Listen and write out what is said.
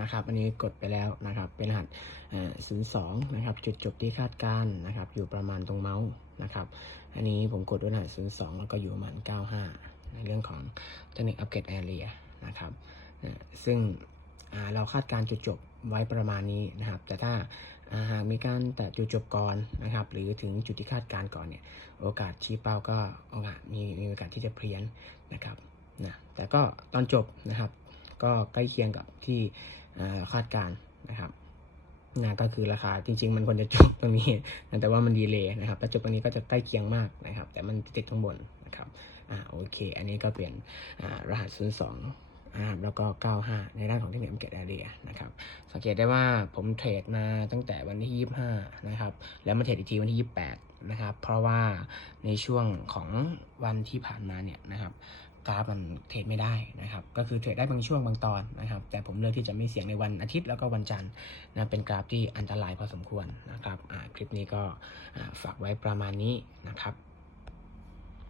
นะครับ อันนี้กดไปแล้วนะครับ เป็นรหัสศูนย์สองนะครับ จุดจบที่คาดการณ์นะครับ อยู่ประมาณตรงเมาส์นะครับ อันนี้ผมกดด้วยรหัสศูนย์สองแล้วก็อยู่ประมาณเก้าห้าในเรื่องของเทคนิคอัปเกรดแอเรียนะครับ ซึ่งเราคาดการณ์จุดจบไว้ประมาณนี้นะครับ แต่ถ้าหากมีการแตะจุดจบก่อนนะครับ หรือถึงจุดที่คาดการณ์ก่อนเนี่ย โอกาสชี้เป้าก็โอกาสมีมีโอกาสที่จะเพี้ยนนะครับนะแต่ก็ตอนจบนะครับ ก็ใกล้เคียงกับที่คาดการนะครับนะก็คือราคาจริงๆ มันควรจะจบตรงนี้นะแต่ว่ามันดีเลย์นะครับแล้วจบตรงนี้ก็จะใกล้เคียงมากนะครับ แต่มันติดข้างบนนะครับอ่าโอเค อันนี้ก็เปลี่ยนรหัส 02 นะครับแล้วก็ 95 ในด้านของเทคนิคการเก็ตแอเรียนะครับสังเกตได้ว่าผมเทรดมาตั้งแต่วันที่ 25 นะครับ แล้วมาเทรดอีกทีวันที่ 28 นะครับ เพราะว่าในช่วงของวันที่ผ่านมาเนี่ยนะครับกราฟมันเทรดไม่ได้นะครับ ก็คือเทรดได้บางช่วงบางตอนนะครับ แต่ผมเลือกที่จะไม่เสี่ยงในวันอาทิตย์แล้วก็วันจันทร์นะเป็นกราฟที่อันตรายพอสมควรนะครับคลิปนี้ก็ฝากไว้ประมาณนี้นะครับ